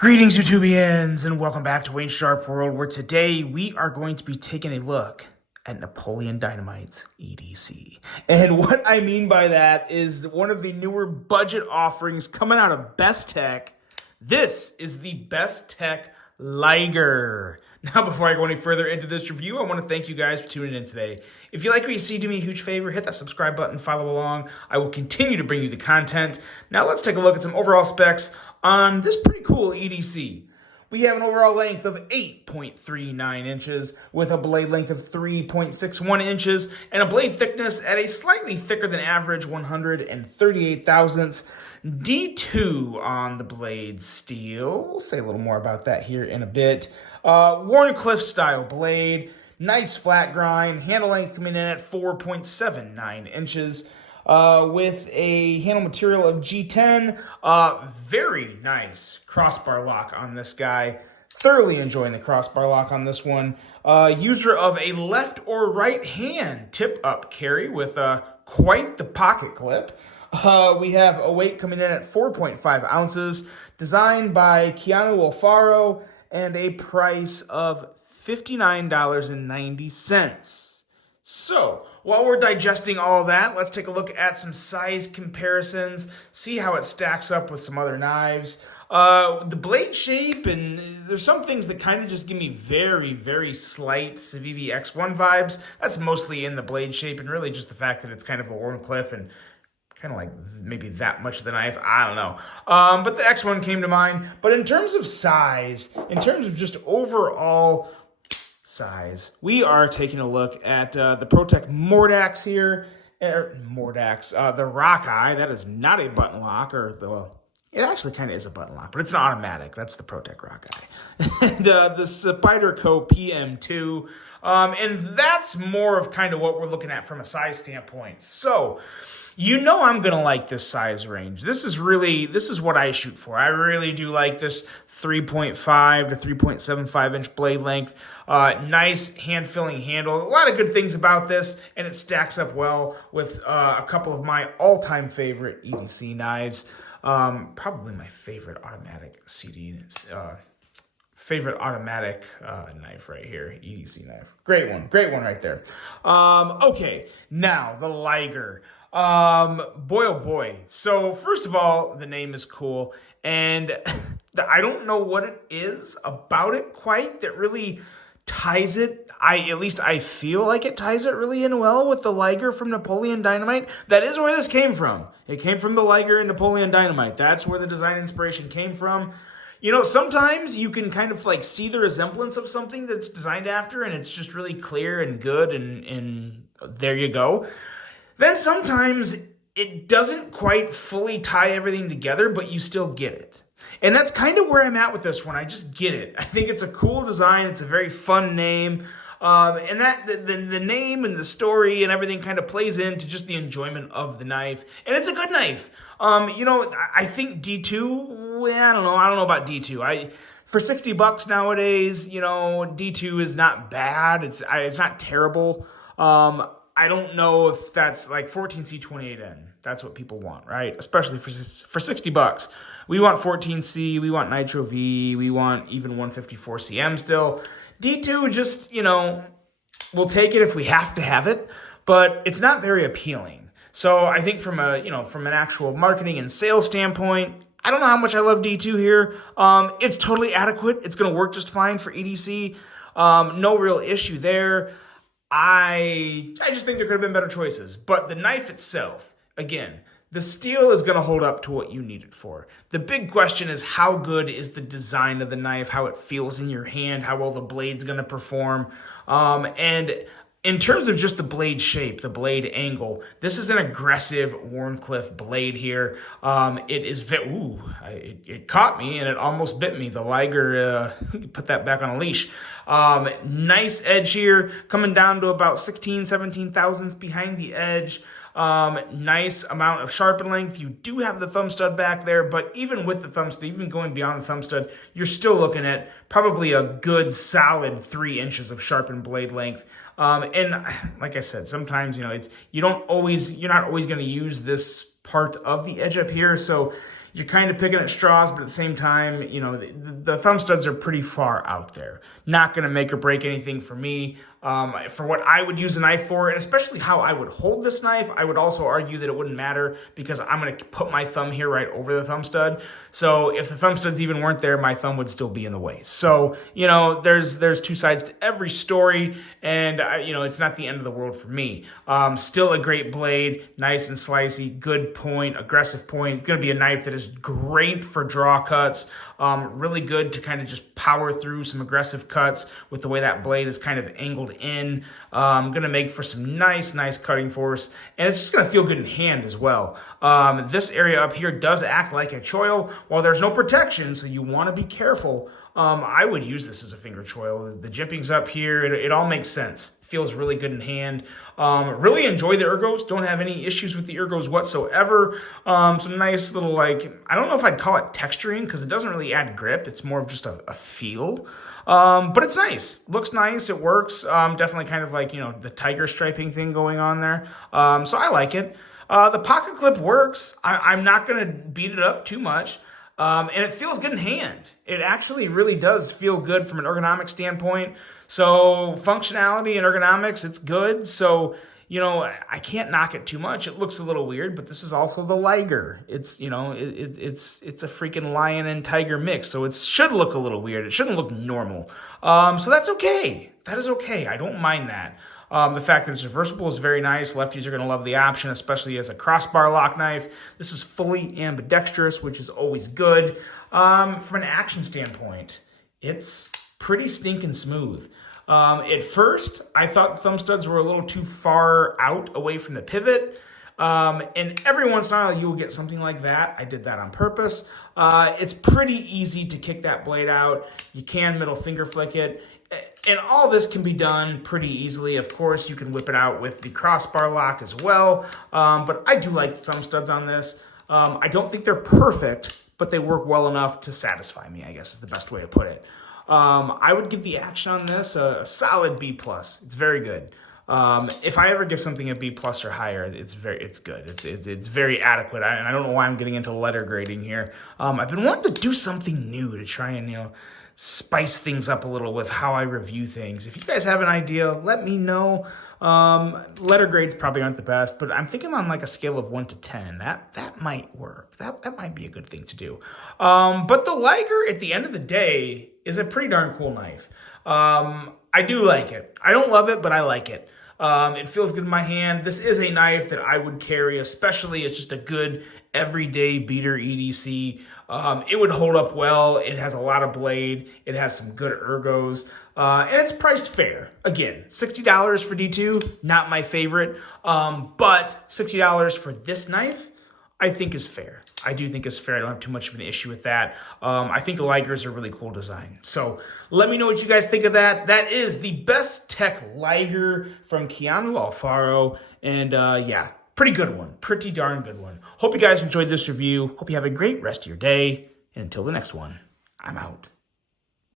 Greetings, YouTubians, and welcome back to Wayne Sharp World, where today we are going to be taking a look at Napoleon Dynamite's EDC. And what I mean by that is one of the newer budget offerings coming out of Best Tech. This is the Best Tech Liger. Now, before I go any further into this review, I want to thank you guys for tuning in today. If you like what you see, do me a huge favor, hit that subscribe button, follow along. I will continue to bring you the content. Now, let's take a look at some overall specs on this pretty cool EDC. We have an overall length of 8.39 inches with a blade length of 3.61 inches and a blade thickness at a slightly thicker than average 138 thousandths. D2 on the blade steel. We'll say a little more about that here in a bit. Wharncliffe style blade, nice flat grind, handle length coming in at 4.79 inches. With a handle material of G10. Very nice crossbar lock on this guy. Thoroughly enjoying the crossbar lock on this one. User of a left or right hand tip up carry with quite the pocket clip. We have a weight coming in at 4.5 ounces. Designed by Keanu Alfaro and a price of $59.90. So, while we're digesting all that, let's take a look at some size comparisons, see how it stacks up with some other knives. The blade shape, and there's some things that kind of just give me very, very slight Civivi X1 vibes. That's mostly in the blade shape, and really just the fact that it's kind of a Wharncliffe and kind of like maybe that much of the knife. I don't know. But the X1 came to mind. But in terms of size, in terms of just overall size, we are taking a look at the ProTech Mordax here. The Rockeye. That is not a button lock, well, it actually kind of is a button lock, but it's an automatic. That's the ProTech Rockeye. And the Spyderco PM2. And that's more of kind of what we're looking at from a size standpoint. So, you know I'm going to like this size range. This is what I shoot for. I really do like this 3.5 to 3.75 inch blade length. Nice hand-filling handle. A lot of good things about this, and it stacks up well with a couple of my all-time favorite EDC knives. Probably my favorite automatic knife right here, EDC knife. Great one right there. Okay, now the Liger. Boy, oh boy. So first of all, the name is cool, and I don't know what it is about it quite that really ties it. At least I feel like it ties it really in well with the Liger from Napoleon Dynamite. That is where this came from. It came from the Liger and Napoleon Dynamite. That's where the design inspiration came from. You know, sometimes you can kind of like see the resemblance of something that's designed after, and it's just really clear and good, and there you go. Then sometimes it doesn't quite fully tie everything together, but you still get it. And that's kind of where I'm at with this one. I just get it. I think it's a cool design. It's a very fun name. And that the name and the story and everything kind of plays into just the enjoyment of the knife. And it's a good knife. You know, I think D2, well, I don't know about D2. For $60 nowadays, you know, D2 is not bad. It's not terrible. I don't know if that's like 14C28N. That's what people want, right? Especially for $60. We want 14C, we want Nitro V, we want even 154CM still. D2 just, you know, we'll take it if we have to have it, but it's not very appealing. So I think from an actual marketing and sales standpoint, I don't know how much I love D2 here. It's totally adequate. It's going to work just fine for EDC. No real issue there. I just think there could have been better choices. But the knife itself, again, the steel is going to hold up to what you need it for. The big question is how good is the design of the knife, how it feels in your hand, how well the blade's going to perform. And in terms of just the blade shape, the blade angle, this is an aggressive Wharncliffe blade here. It is it caught me and it almost bit me. The Liger, put that back on a leash. Nice edge here, coming down to about 17 thousandths behind the edge. Nice amount of sharpen length. You do have the thumb stud back there, but even with the thumb stud, even going beyond the thumb stud, you're still looking at probably a good solid 3 inches of sharpened blade length. And like I said, sometimes, you know, you're not always going to use this part of the edge up here. So you're kind of picking at straws, but at the same time, you know, the thumb studs are pretty far out there. Not going to make or break anything for me. For what I would use a knife for, and especially how I would hold this knife, I would also argue that it wouldn't matter because I'm going to put my thumb here right over the thumb stud. So if the thumb studs even weren't there, my thumb would still be in the way. So, you know, there's two sides to every story, and, you know, it's not the end of the world for me. Still a great blade, nice and slicey, good point, aggressive point. Going to be a knife that is great for draw cuts. Really good to kind of just power through some aggressive cuts with the way that blade is kind of angled in. Going to make for some nice cutting force, and it's just going to feel good in hand as well. This area up here does act like a choil while there's no protection, so you want to be careful. I would use this as a finger choil. The jimping's up here. It all makes sense. Feels really good in hand. Really enjoy the ergos. Don't have any issues with the ergos whatsoever. Some nice little, like, I don't know if I'd call it texturing because it doesn't really add grip. It's more of just a feel. But it's nice. Looks nice. It works. Definitely kind of like, you know, the tiger striping thing going on there. So I like it. The pocket clip works. I'm not going to beat it up too much. And it feels good in hand. It actually really does feel good from an ergonomic standpoint. So functionality and ergonomics, it's good. So, you know, I can't knock it too much. It looks a little weird, but this is also the liger. It's, you know, it's a freaking lion and tiger mix. So it should look a little weird. It shouldn't look normal. So that's okay. That is okay. I don't mind that. The fact that it's reversible is very nice. Lefties are going to love the option, especially as a crossbar lock knife. This is fully ambidextrous, which is always good. From an action standpoint, it's pretty stinking smooth. At first, I thought the thumb studs were a little too far out away from the pivot. And every once in a while, you will get something like that. I did that on purpose. It's pretty easy to kick that blade out. You can middle finger flick it. And all this can be done pretty easily. Of course, you can whip it out with the crossbar lock as well. But I do like the thumb studs on this. I don't think they're perfect, but they work well enough to satisfy me, I guess is the best way to put it. I would give the action on this a solid B+. It's very good. If I ever give something a B+ or higher, it's good. It's very adequate. And I don't know why I'm getting into letter grading here. I've been wanting to do something new to try and, you know, spice things up a little with how I review things. If you guys have an idea, let me know. Letter grades probably aren't the best, but I'm thinking on like a scale of 1 to 10. That might work. That might be a good thing to do. But the Liger, at the end of the day, is a pretty darn cool knife. I do like it. I don't love it, but I like it. It feels good in my hand. This is a knife that I would carry, especially it's just a good everyday beater EDC. It would hold up well. It has a lot of blade. It has some good ergos. And it's priced fair. Again, $60 for D2, not my favorite. But $60 for this knife, I think is fair. I do think it's fair. I don't have too much of an issue with that. I think the Liger is a really cool design. So let me know what you guys think of that. That is the Best Tech Liger from Keanu Alfaro. And yeah, pretty good one. Pretty darn good one. Hope you guys enjoyed this review. Hope you have a great rest of your day. And until the next one, I'm out.